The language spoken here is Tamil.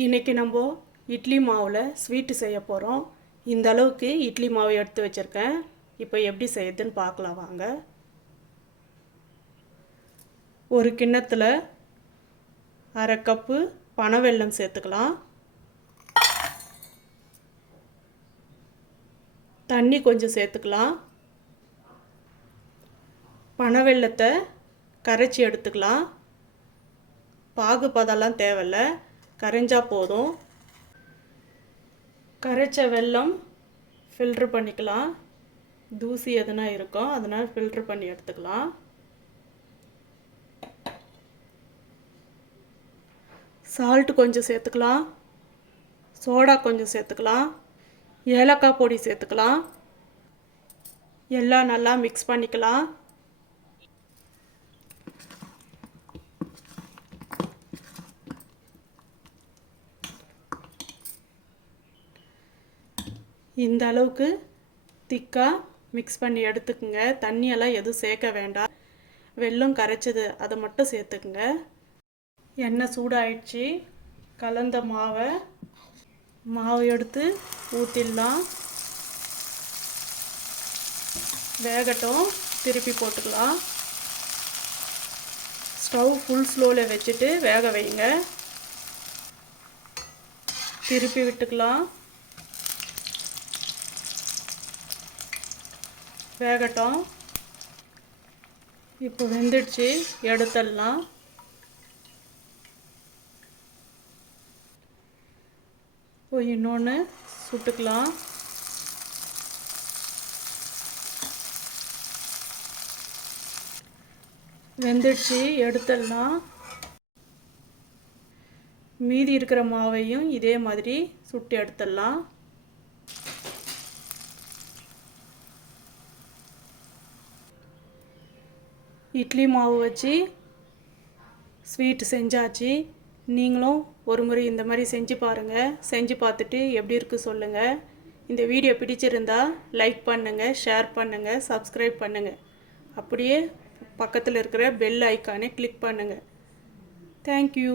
இன்றைக்கி நம்ம இட்லி மாவில் ஸ்வீட்டு செய்ய போகிறோம் இந்த அளவுக்கு இட்லி மாவு எடுத்து வச்சுருக்கேன். இப்போ எப்படி செய்யுதுன்னு பார்க்கலாம் வாங்க. ஒரு கிண்ணத்தில் அரை கப்பு பனை வெல்லம் சேர்த்துக்கலாம். தண்ணி கொஞ்சம் சேர்த்துக்கலாம். பனவெல்லத்தை கரைச்சி எடுத்துக்கலாம். பாகு பதம்லாம் தேவையில்ல. கரைஞ்சால் போதும். கரைச்ச வெல்லம் ஃபில்ட்ரு பண்ணிக்கலாம். தூசி எதுனா இருக்கோ அதனால் ஃபில்ட்ரு பண்ணி எடுத்துக்கலாம். சால்ட்டு கொஞ்சம் சேர்த்துக்கலாம். சோடா கொஞ்சம் சேர்த்துக்கலாம். ஏலக்காய் பொடி சேர்த்துக்கலாம். எல்லாம் நல்லா மிக்ஸ் பண்ணிக்கலாம். இந்த அளவுக்கு திக்காக மிக்ஸ் பண்ணி எடுத்துக்குங்க. தண்ணியெல்லாம் எதுவும் சேர்க்க வேண்டாம். வெள்ளம் கரைச்சது அதை மட்டும் சேர்த்துக்குங்க. எண்ணெய் சூடாயிடுச்சு. கலந்த மாவை மாவு எடுத்து ஊற்றிடலாம் வேகட்டும் திருப்பி போட்டுக்கலாம். ஸ்டவ் ஃபுல் ஸ்லோவில் வச்சுட்டு வேக வைங்க. திருப்பி விட்டுக்கலாம். வேகட்டும். இப்போ வெந்துடுச்சு. எடுத்துடலாம். இப்போ இன்னொன்று சுட்டுக்கலாம். வெந்துடுச்சு. எடுத்துடலாம். மீதி இருக்கிற மாவையும் இதே மாதிரி சுட்டு எடுத்துடலாம். இட்லி மாவு வச்சு ஸ்வீட் செஞ்சாச்சு. நீங்களும் ஒரு முறை இந்த மாதிரி செஞ்சு பாருங்கள் செஞ்சு பார்த்துட்டு எப்படி இருக்குது சொல்லுங்கள் இந்த வீடியோ பிடிச்சிருந்தா லைக் பண்ணுங்கள் ஷேர் பண்ணுங்கள் சப்ஸ்கிரைப் பண்ணுங்கள் அப்படியே பக்கத்தில் இருக்கிற பெல் ஐக்கானே கிளிக் பண்ணுங்கள் தேங்க்யூ